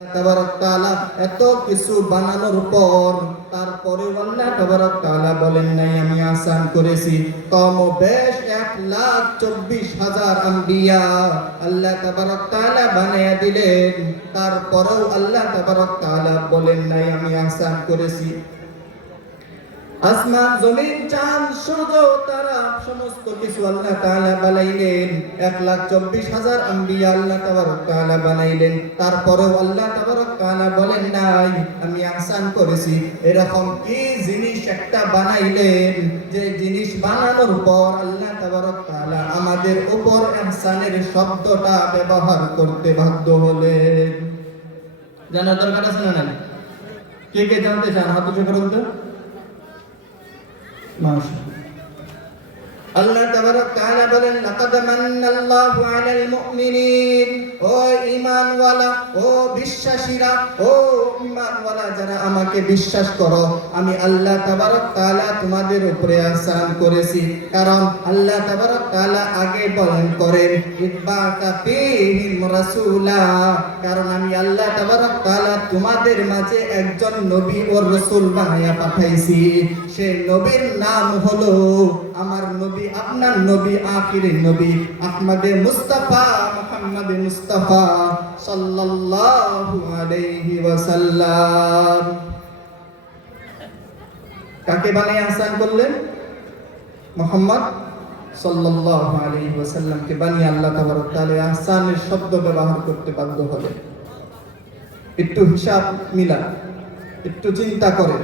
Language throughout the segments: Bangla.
তাবারক তাআলা এত কিছু বানানোর পর তারপরে আল্লাহ তাবারক তাআলা বলেন নাই আমি আসান করেছি। কমবেশ 1,24,000 আম্বিয়া আল্লাহ তাবারক তাআলা বানিয়ে দিলেন, তারপরেও আল্লাহ তাবারক তাআলা বলেন নাই আমি আসান করেছি। আসমান জমিন চাঁদ সূর্য তারা সমস্ত কিছু আল্লাহ তাআলা বানাইলেন। 1,24,000 আম্বিয়া আল্লাহ তাবারক তাআলা বানাইলেন, তারপরেও আল্লাহ তাবারক তাআলা বলেন নাই আমি আহসান করেছি। এরকম কি জিনিস একটা বানাইলেন যে জিনিস বানানোর পর আল্লাহ তাবারক তাআলা আমাদের উপর ইহসানের শব্দটা ব্যবহার করতে বাধ্য হলেন? জানার দরকার আছে না? নাই? কে কে জানতে চান হাত উঁচু করুন তো। আল্লাহ তাবারক তাআলা বলেন লাকাদ মান্নাল্লাহু আলাল মুমিনিন, ও ঈমানওয়ালা, ও বিশ্বাসীরা, ও ঈমানওয়ালা যারা আমাকে বিশ্বাস করো, আমি আল্লাহ তাবারক তাআলা তোমাদের উপরে আহসান করেছি। কারণ আল্লাহ তাবারক তাআলা আগে বলেন করেন ইতবাকা ফীহিম রাসূলা, কারণ আমি আল্লাহ তাবারক তাআলা তোমাদের মাঝে একজন নবী ও রাসূল বানায়া পাঠাইছি। সেই নবীর নাম হলো আমার নবী, আপনার নবী, আখিরের নবী আহমদে মুস্তাফা, মুহাম্মদে মুস্তাফা সাল্লাল্লাহু আলাইহি ওয়াসাল্লাম। কাকে বানিয়ে আহসান করলেন? মুহাম্মদ সাল্লাল্লাহু আলাইহি ওয়াসাল্লামকে বানিয়ে আল্লাহ তাবারক তাআলা আহসানের শব্দ ব্যবহার করতে বাধ্য হলেন। একটু হিসাব মিলা, একটু চিন্তা করে।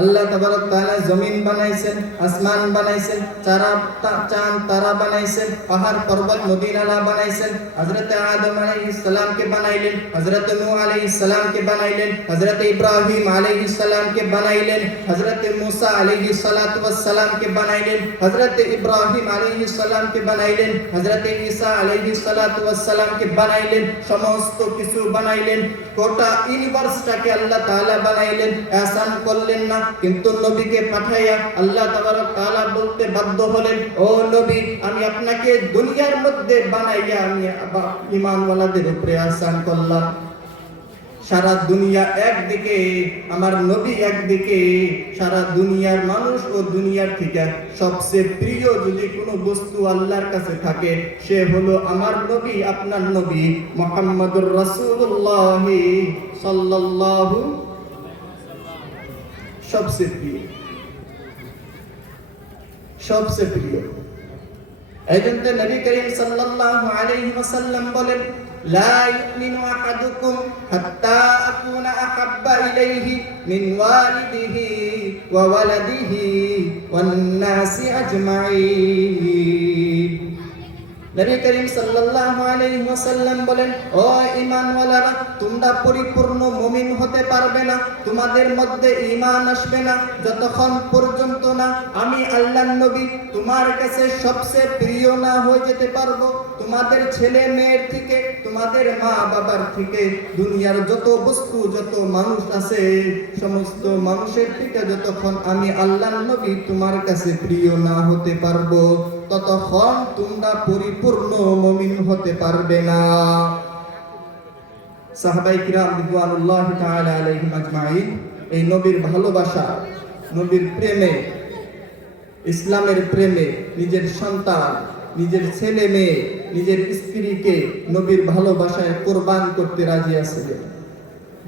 আল্লাহ তাবারক তাআলা জমিন বানাইছেন, আসমান বানাইছেন, চাঁদ তারা বানাইছেন, পাহাড় পর্বত নদী নালা বানাইছেন, হযরত আদম আলাইহিস সালামকে বানাইলেন, হযরত নূহ আলাইহিস সালামকে বানাইলেন, হযরত ইব্রাহিম আলাইহিস সালামকে বানাইলেন, হযরত মুসা আলাইহিস সালাতু ওয়াস সালামকে বানাইলেন, হযরত ইব্রাহিম আলাইহিস সালামকে বানাইলেন, হযরত ঈসা আলাইহিস সালাতু ওয়াস সালামকে বানাইলেন, সমস্ত কিছু বানাইলেন। গোটা ইউনিভার্সটাকে আল্লাহ তাআলা বানাইলেন, আহসান করলেন না? কিন্তু নবীকে পাঠাইয়া আল্লাহ তাবারক তাআলা বলতে বাধ্য হলেন, ও নবী আমি আপনাকে দুনিয়ার মধ্যে বানাইয়া আমি ঈমানওয়ালাদের উপরে আহসান করলাম। সারা দুনিয়া একদিকে, আমার নবী একদিকে, সারা দুনিয়ার মানুষ ও দুনিয়ার থেকে সবচেয়ে প্রিয় যদি কোনো বস্তু আল্লাহর কাছে থাকে সে হলো আমার নবী, আপনার নবী মুহাম্মদুর রাসূলুল্লাহ সাল্লাল্লাহু, সবচেয়ে প্রিয়, সবচেয়ে প্রিয়। এইজন্য নবী করিম সাল্লাল্লাহু আলাইহি ওয়াসাল্লাম বলেন লা ইউমিনু আহাদুকুম হাত্তা আকুনা আহাব্বা ইলাইহি মিন ওয়ালিদিহি ওয়া ওয়ালাদিহি ওয়ান নাসি আজমাইন। নবী করিম সাল্লাল্লাহু আলাইহি ওয়াসাল্লাম বলেন, ও ঈমানওয়ালারা, তোমরা পরিপূর্ণ মুমিন হতে পারবে না, তোমাদের মধ্যে ঈমান আসবে না যতক্ষণ পর্যন্ত না আমি আল্লাহর নবী তোমার কাছে সবচেয়ে প্রিয় না হয়ে যেতে পারবো। তোমাদের ছেলে মেয়ের থেকে, তোমাদের মা বাবার থেকে, দুনিয়ার যত বস্তু যত মানুষ আছে সমস্ত মানুষের থেকে যতক্ষণ আমি আল্লাহর নবী তোমার কাছে প্রিয় না হতে পারবো ততক্ষণ তোমরা পরিপূর্ণ মুমিন হতে পারবে না। সাহাবায়ে কিরাম রিদওয়ানুল্লাহি তাআলা আলাইহিম আজমাইন এই নবীর ভালোবাসা, নবীর প্রেমে, ইসলামের প্রেমে নিজের সন্তান, নিজের ছেলে মেয়ে, নিজের স্ত্রীকে নবীর ভালোবাসায় কুরবান করতে রাজি আছিলেন।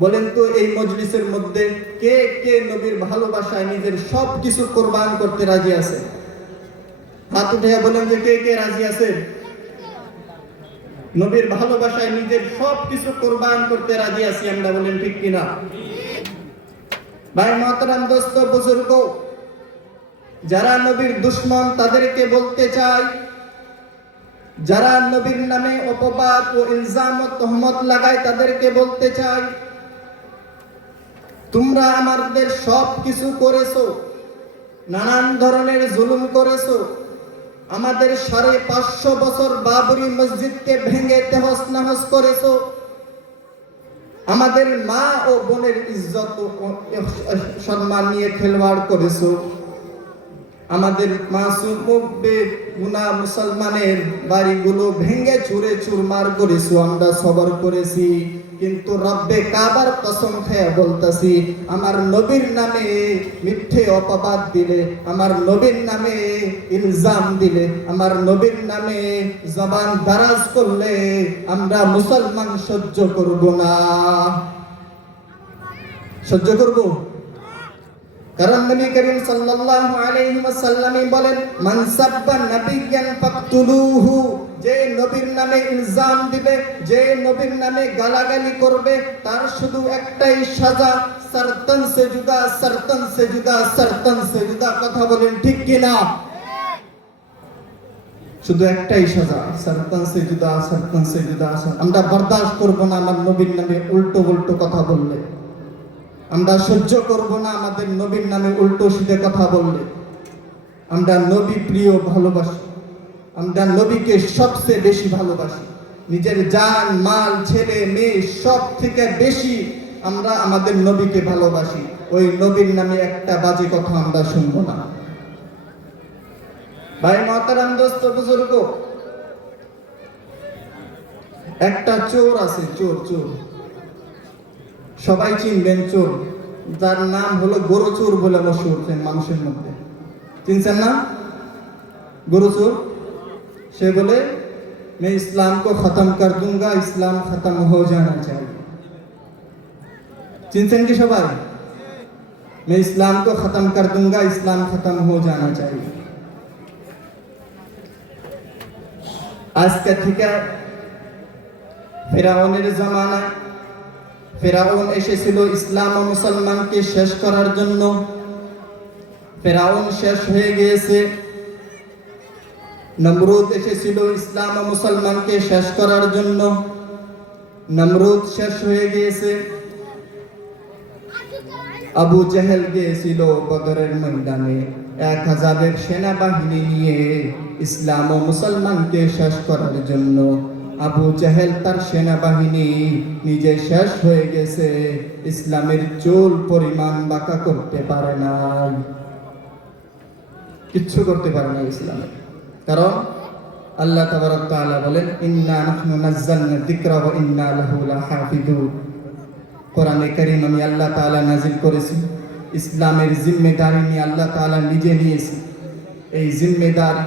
বলেন তো এই মজলিসের মধ্যে কে কে নবীর ভালোবাসায় নিজের সব কিছু কুরবান করতে রাজি আছে? হাত উঠে বলেন যে কে কে রাজি আছেন? নবীর ভালোবাসায় নিজের সব কিছু কুরবান করতে রাজি আছি আমরা, বলেন ঠিক কিনা? ভাই মুহতারাম, দোস্ত, বুজুর্গ, যারা নবীর দুশমন তাদেরকে বলতে চাই, যারা নবীর নামে অপবাদ ও ইলজাম ও তহমত লাগায় তাদেরকে বলতে চাই, তোমরা আমাদের সব কিছু করেছো, নানান ধরনের জুলুম করেছো, আমাদের 550 বছর বাবরি মসজিদকে ভেঙে তেহস নহস করেছো, আমাদের মা ও বোনের ইজ্জত ও সম্মান নিয়ে খেলওয়াড় করেছো, আমাদের মাসুম গুনা মুসলমানের বাড়িগুলো ভেঙে চুরে চুরমার করেছো, আমরা সবর করেছি। কিন্তু রব্বে কাবার কসম খেয়ে বলতাছি, আমার নবীর নামে মিথ্যে অপবাদ দিলে, আমার নবীর নামে ইলজাম দিলে, আমার নবীর নামে জবান দারাজ করলে আমরা মুসলমান সহ্য করব না। সহ্য করব? কারণ নবী করিম সাল্লাল্লাহু আলাইহি ওয়াসাল্লাম বলেন, মান সাব্বা নাবিয়ান ফাকতুলুহু, যে নবীর নামে ইলজাম দিবে, যে নবীর নামে গালাগালি করবে, তার শুধু একটাই সাজা, সারতান সে জুদা, সারতান সে জুদা, সারতান সে জুদা। কথা বলেন ঠিক কি না? শুধু একটাই সাজা, সারতান সে জুদা, সারতান সে জুদা। আমরা বরদাস্ত করব না আমার নবীর নামে উল্টো উল্টো কথা বললে, আমরা সহ্য করব না আমাদের নবীর নামে উল্টো সিধে কথা বললে। আমরা নবী প্রিয় ভালোবাসি, আমরা নবীকে সবচেয়ে বেশি ভালোবাসি। নিজের জান মাল ছেলে মেয়ে সব থেকে বেশি আমরা আমাদের নবীকে ভালোবাসি। ওই নবীর নামে একটা বাজে কথা আমরা শুনবো না। ভাই মহতারাম, দোস্ত বুজুর্গ, একটা চোর আছে, চোর চোর সবাই চিনবেন, চোর যার নাম হলো গরু চোর বলে মশহুর মানুষের মধ্যে। চিনছেন না গরু চোর? সে বলে, मैं इस्लाम को खत्म कर दूंगा, इस्लाम खत्म हो जाना चाहिए। चिंतन की सबाई, मैं इस्लाम को खत्म कर दूंगा, इस्लाम खत्म हो जाना चाहिए। आज का ठीक है, ফেরাউনের জামানায় ফেরাউন এসেছিল ইসলাম ও মুসলমানকে শেষ করার জন্য। ফেরাউন শেষ হয়ে গিয়েছে। নমরুদ এসেছিল ইসলাম ও মুসলমানকে শেষ করার জন্য। নমরুদ শেষ হয়ে গিয়েছে। আবু জেহেল গিয়েছিল বদরের ময়দানে 1000 সেনাবাহিনী নিয়ে ইসলাম ও মুসলমানকে শেষ করার জন্য। আবু জেহেল তার সেনাবাহিনী নিজে শেষ হয়ে গেছে, ইসলামের চুল পরিমাণ বাঁকা করতে পারে না, কিচ্ছু করতে পারে না ইসলামের। কারণ আল্লাহ তাবারক তাআলা বলেন, ইন্না নাহনু নাযালনা যিকরা ওয়া ইন্না লাহু লাহাফিজুন। কোরআনে কারীম আমি আল্লাহ তাআলা নাযিল করেছি, ইসলামের জিম্মেদারি নিয়ে আল্লাহ তাআলা নিজে নিয়েছে। এই জিম্মেদারি,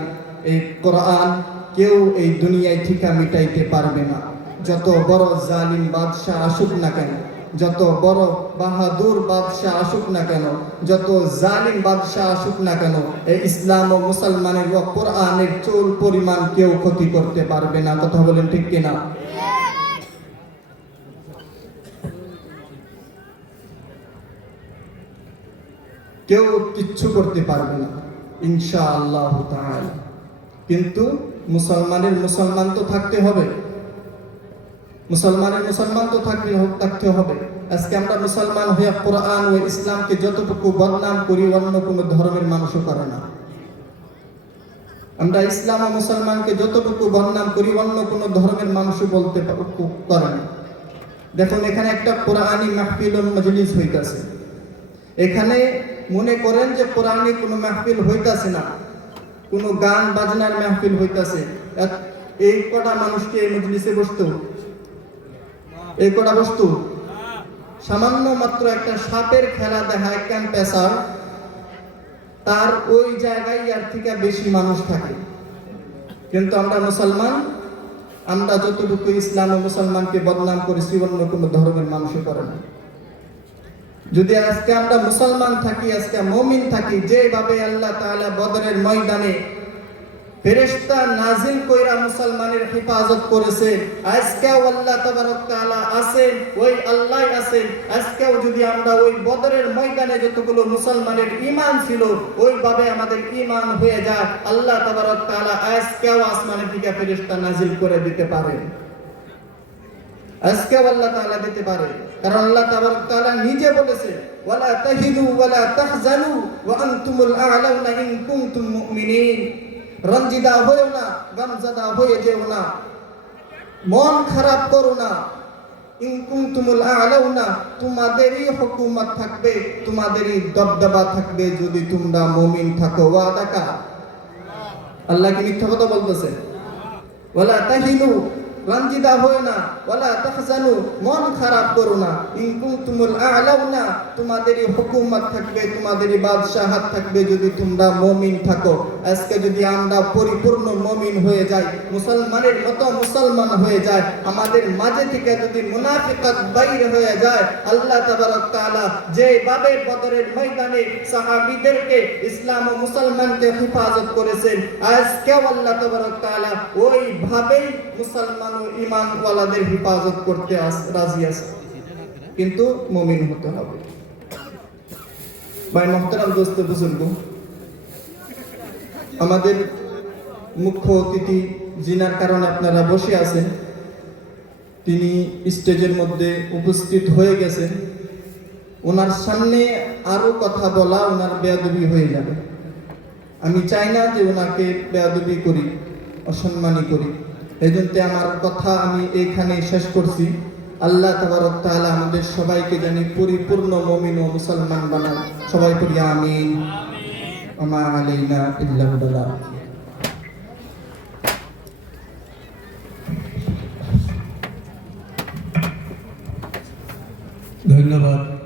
এই কোরআন কেউ এই দুনিয়ায় ঠিকা মিটাইতে পারবে না। যত বড় জালিম বাদশাহ আসুক না কেন, যত বড় বাহাদুর বাদশাহ আসুক না কেন, যত জালিম বাদশাহ আসুক না কেন, এই ইসলাম ও মুসলমানের ও কোরআনের চুল পরিমাণ কেউ ক্ষতি করতে পারবে না। কথা বলেন ঠিক কিনা? কেউ কিচ্ছু করতে পারবে না ইনশাআল্লাহ তাআলা। কিন্তু মুসলমানের মুসলমান তো থাকতে হবে, মুসলমানের মুসলমান তো থাকতে হবে। আজকে আমরা মুসলমান হয়ে কোরআন ও ইসলামকে যতটুকু বদনাম করি অন্য কোনো ধর্মের মানুষও করে না। আমরা ইসলাম ও মুসলমানকে যতটুকু বদনাম করি অন্য কোনো ধর্মের মানুষও বলতে করে না। দেখুন, এখানে একটা কোরআনি মাহফিল ও মজলিস হইতাছে। এখানে মনে করেন যে কোরআনি কোনো মাহফিল হইতাছে না, কোনো গান বাজনার মাহফিল হইতাছে। এই কটা মানুষকে এই মজলিসে বসতো? এই কটা বস্তু সামান্য মাত্র একটা সাপের খেলা দেখায় ক্যাম্পেসার, তার ওই জায়গায় আর থেকে বেশি মানুষ থাকে। কিন্তু আমরা মুসলমান, আমরা যতটুকু ইসলাম ও মুসলমানকে বদনাম করেছি অন্য কোনো ধর্মের মানুষও করে না। যদি আজকে আমরা মুসলমান থাকি, আজকে মুমিন থাকি, যেভাবে আল্লাহ তাআলা বদরের ময়দানে ফেরেশতা নাজিল কইরা মুসলমানের হেফাজত করেছে, আজকেও আল্লাহ তাবারক তাআলা আছেন, ওই আল্লাহ আছেন। আজকেও যদি আমরা ওই বদরের ময়দানে যতগুলো মুসলমানের ঈমান ছিল ওইভাবে আমাদের ঈমান হয়ে যায়, আল্লাহ তাবারক তাআলা আজকেও আসমানের থেকে ফেরেশতা নাজিল করে দিতে পারে। আজকেও আল্লাহ তাআলা দিতে পারে। কারণ আল্লাহ তাবারক তাআলা নিজে বলেছে, ওয়ালা তাহিনু ওয়ালা তাহজানু ওয়া আনতুমুল আ'লাউনা ইন কুনতুম মুমিনিন। রঞ্জিদা হয়েও না, গমজাদা হয়ে যেও না, মন খারাপ করো না। ইন কুনতুমুল আ'লাউনা, তোমাদেরই হুকুমত থাকবে, তোমাদেরই দবদবা থাকবে যদি তোমরা মুমিন থাকো। ওয়াদা কার? আল্লাহ কি মিথ্যা কথা বলতেছে? ওয়ালা তাহিনু, রঞ্জিতা হয় না, ওয়ালা তাহজানু, মন খারাপ করো না, ইন কুনতুমুল আ'লাউনা, তোমাদেরই হুকুমত থাকবে, তোমাদেরই বাদশাহত থাকবে যদি তোমরা মুমিন থাকো। আজকে যদি আমরা পরিপূর্ণ মুমিন হয়ে যাই, মুসলমানের মতো মুসলমান হয়ে যায়, আমাদের মাঝে থেকে যদি মুনাফিকাত বাইর হয়ে যায়, আল্লাহ তাবারক তাআলা যেভাবে বদরের ময়দানে সাহাবীদেরকে ইসলাম ও মুসলমানকে হেফাজত করেছেন, আজকেও আল্লাহ তাবারক তাআলা ওইভাবেই মুসলমান ও ঈমানওয়ালাদের হেফাজত করতে রাজি আছে, কিন্তু মুমিন হতে হবে। ভাই মুহতারাম, দোস্ত বুজুর্গ, আমাদের মুখ্য অতিথি জিনার কারণে আপনারা বসে আছেন, তিনি স্টেজের মধ্যে উপস্থিত হয়ে গেছেন। ওনার সামনে আরো কথা বলা ওনার বেয়াদবি হয়ে যাবে। আমি চাই না যে ওনাকে বেয়াদবি করি, অসম্মানী করি। এই জন্য আমার কথা আমি এখানে শেষ করছি। আল্লাহ তাবারক তাআলা আমাদের সবাইকে জানি পরিপূর্ণ মুমিন ও মুসলমান বানান। সবাই পড়ি আমিন। ওমা আলাইনা ইল্লাল বালাগ। ধন্যবাদ।